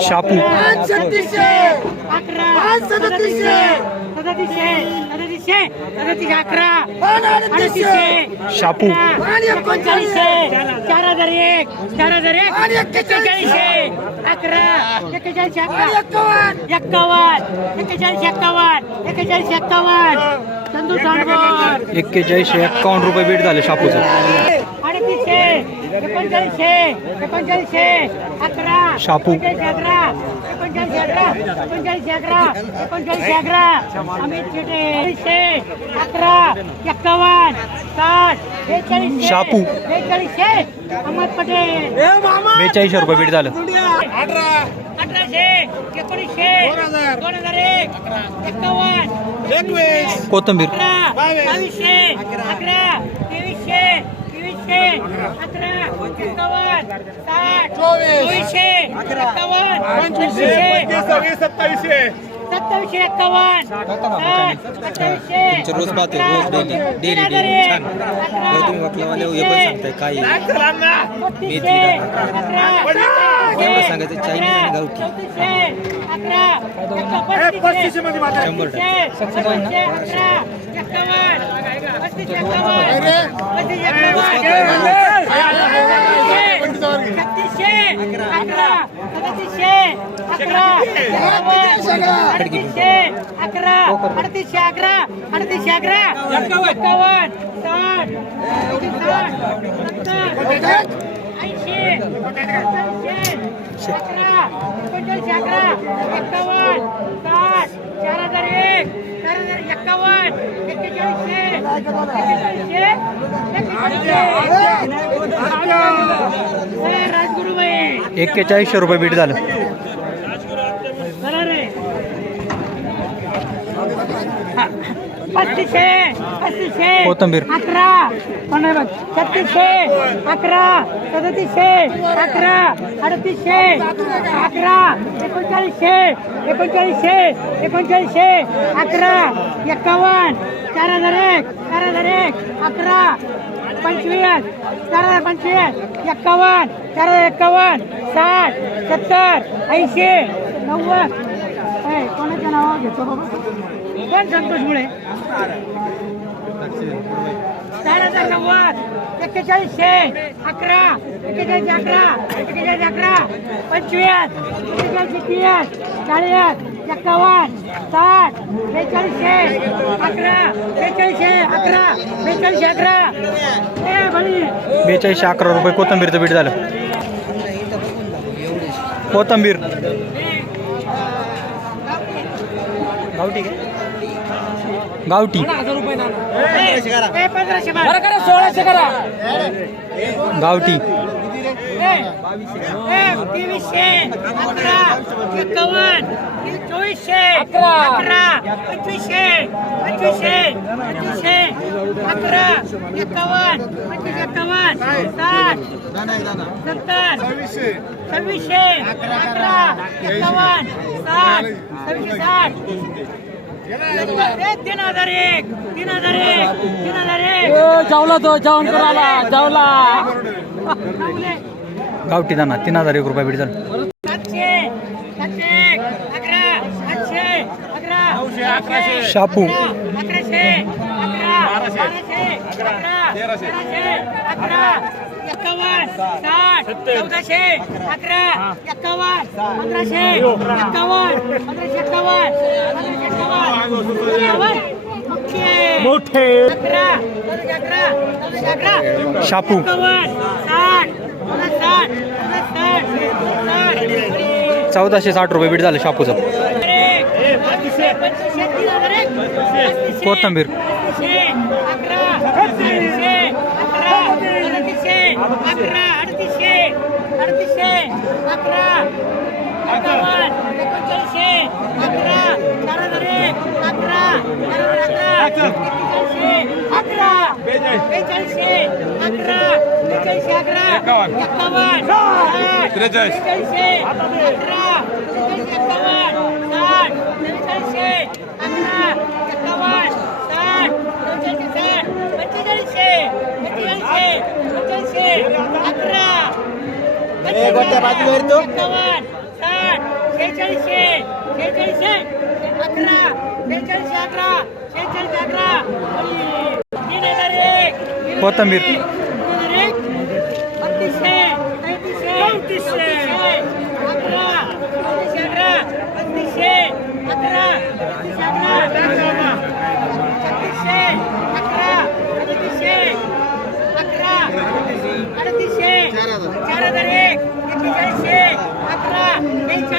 Shampoo shampoo. एकोणचाळीसशे चार हजार एक चार हजार एक एक्केचाळीसशे. एक्केचाळीसशे अकरा एक्केचाळीसशे अकरा एक्कावन्न एक्कावन्न एक्केचाळीस एक्कावन्न एक्केचाळीस एक्कावन्न चंदू सांडवर एक्केचाळीसशे एक्कावन्न रुपये बीट झाले शापूचं अडतीसशे शापू. एकोणचाळीसशे अकरा एकोणचाळीसशे अकरा एकोणचाळीसशे अकरा एकोणचाळीसशे अकरा. अमित शेटे एकोणीसशे अकरा एक्कावन्न साठ बेचाळीसशे शापू. बेचाळीसशे. अहमद पटेल. बेचाळीसशे रुपये बीट झालं. अठराशे एकोणीसशे दोन हजार. एक एक्कावन्न एकवीस. कोथंबीर. अकरा. बावीसशे तेवीसशे अकरा एक्कावन्न साठ चोवीस. चोवीसशे एक्कावन्न पंचवीसशे सत्तावीसशे सत्तावीसशे रोज पाहते, रोज हजार daily. एक, छान. बरं तुम्ही वाटल्यावाले हे पण सांगताय काय सांगायचं, चायनीज आणि गावठी. शंभर टक्के. अडतीसशे, अकरा, अडतीसशे, अकरा, अडतीसशे, अकरा, एक्कावन्न, साठ, साठ, ऐंशी, अकरा, एकोणचाळीसशे, अकरा, एक्कावन्न, साठ, चार हज़ार एक, चार हज़ार एक्कावन्न, एक्केचाळीसशे, एक्केचाळीसशे, एक्केचाळीसशे. ए, राजगुरुबाई एक्केचाळीसशे रुपये बीट झालं हा. पस्तीसशे पस्तीसशे कोथिंबीर. अकरा. बघ? छत्तीसशे अकरा. सदतीसशे अकरा. अडतीसशे अकरा. एकोणचाळीसशे एकोणचाळीसशे एकोणचाळीसशे अकरा. एक्कावन्न चार हजार एक चार हजार एक अकरा. पंचवीस चार हजार पंचवीस. एक्कावन्न चार हजार एक्कावन्न साठ सत्तर ऐंशी. नव्वद कोणाच्या नावावर घेतो बाबा? कोण संतोष मुळे? चार हजार नव्वद एक्केचाळीसशे अकरा एक्केचाळीस अकरा एक्केचाळीस अकरा पंचवीस एक्केचाळीस तीस चाळीस एक्कावन्न साठ बेचाळीसशे अकरा बेचाळीसशे अकरा बेचाळीसशे अकरा. बेचाळीसशे अकरा रुपये कोथंबीरचं बीट झालं. कोथंबीर. गावठी काय गावठी. सोळाशे करा. गावठी. चोवीसशे अकरा. पंचवीसशे पंचवीसशे पंचवीसशे अकरा एक्कावन्न पंचवीस एक्कावन्न साठ सत्तर सव्वीसशे. अकरा एक्कावन्न साठ सव्वीसशे तीन हजार एक तीन हजार एक तीन हजार एक. जावला तो जेवण करायला जावला. गावठी दाना तीन हजार एक रुपये झालं अकराशे. शापू. अकराशे अकरा तेराशे अकरा एक्कावन्न साठ चौदाशे अकरा एक्कावन्न पंधराशे एक्कावन्न पंधराशे एक्कावन्न पंधराशे एक्कावन्न मोठे अकरा चौदाशे अकरा चौदाशे अकरा. पन्नास साठ साठ चौदाशे साठ रुपये बीट झालं शापूचं कोथिंबीर. त्रेचाळीस. अकरा. एक्कावन्न साठ. त्रेचाळीसशे अकरा. एक्कावन्न साठ त्रेचाळीसशे साठ पंचेचाळीसशे पंचेचाळीसशे पंचेचाळीसशे अकरा एक्कावन्न साठ शेहेचाळीसशे शेहेचाळीसशे अकरा बेचाळीसशे अकरा शेहेचाळीस अकरा आणि तीन हजार एक तीन हजार कोथिंबीर. एक, तीन हजार एक बत्तीसशे तेहतीसशे चौतीसशे अकरा चौतीसशे अकरा बत्तीसशे अकरा बत्तीसशे अकरा छत्तीसशे अकरा अडतीसशे अकरा अडतीसशे चार हजार एक एक्केचाळीसशे अकरा बेचाळीसशे कोथिंबीर. अकरा बेचाळीसशे बेचाळीसशे अकरा एक्कावन्न बेचाळीसशे एक्कावन्न बेचाळीसशे एक्कावन्न बेचाळीसशे एक्कावन्न साठ बेचाळीसशे साठ बेचाळीसशे बेचाळीसशे बेचाळीसशे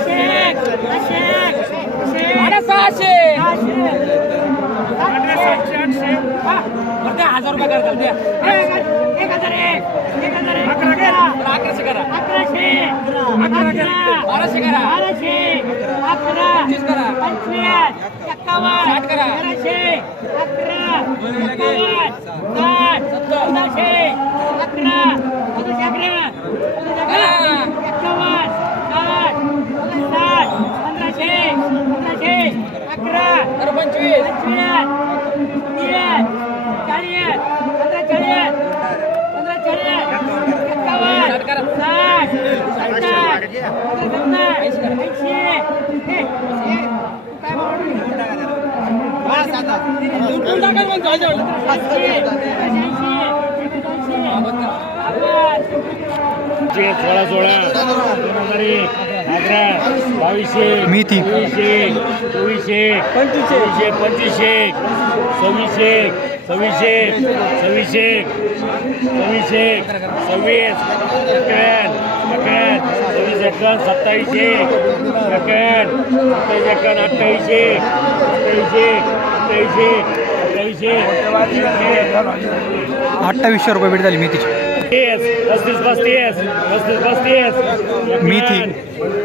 अशेक अशेक अशेक सहाशे हजार रुपये करतात द्या एक हजार एक एक हजार एक अकरा अकराशे करा अकराशे अकरा बाराशे करा बाराशे अकरा पंचवीस करा. पंचवीस एक्कावन्न साठ करा. तेराशे अकरा एक्कावन्न साठ चौदाशे अकरा चौदाशे अकरा चौदाशे अकरा एक्कावन्न साठ साठ पंधराशे पंधराशे अकरा तर पंचवीस पंचवीस तीस चाळीस पंधरा चाळीस पंधरा चाळीस एक्कावन्न साठ करा. साठ सत्तर सत्तर ऐंशी हे, हे, काय उलटून टाकाल मग जायचं. ऐंशी सोळा सोळा दोन हजार एक अकरा बावीसशे मेथी. चोवीसशे चोवीसशे पंचवीसशे पंचवीसशे सव्वीसशे सव्वीसशे सव्वीसशे सव्वीसशे सव्वीस एकावन्न एकावन्न सव्वीस एकावन्न सत्तावीसशे एकावन्न सत्तावीस एकावन्न अठ्ठावीसशे अठ्ठावीसशे अठ्ठावीसशे अठ्ठावीसशे अठ्ठावीसशे रुपये भेट झाली मेथीची पस्तीस पस्तीस पस्तीस पस्तीस पस्तीस मेथी.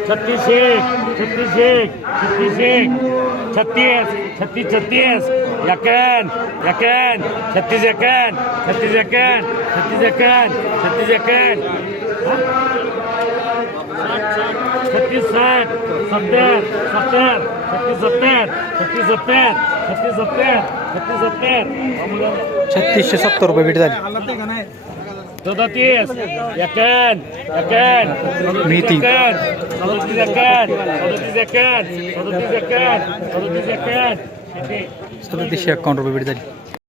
छत्तीसशे छत्तीसशे छत्तीसशे छत्तीस छत्तीस छत्तीस एकन एकन छत्तीस एकन छत्तीस एकन छत्तीस एकन छत्तीस एकन छत्तीस साठ सत्तर सत्तर छत्तीस सत्तर छत्तीस सत्तर छत्तीस सत्तर छत्तीस सत्तर छत्तीसशे सत्तर रुपये भेट झाली 37 يكان يكان 200 يكان 37 يكان 37 يكان 37 يكان 37 يكان 37 يكان 37 يكان 37 يكان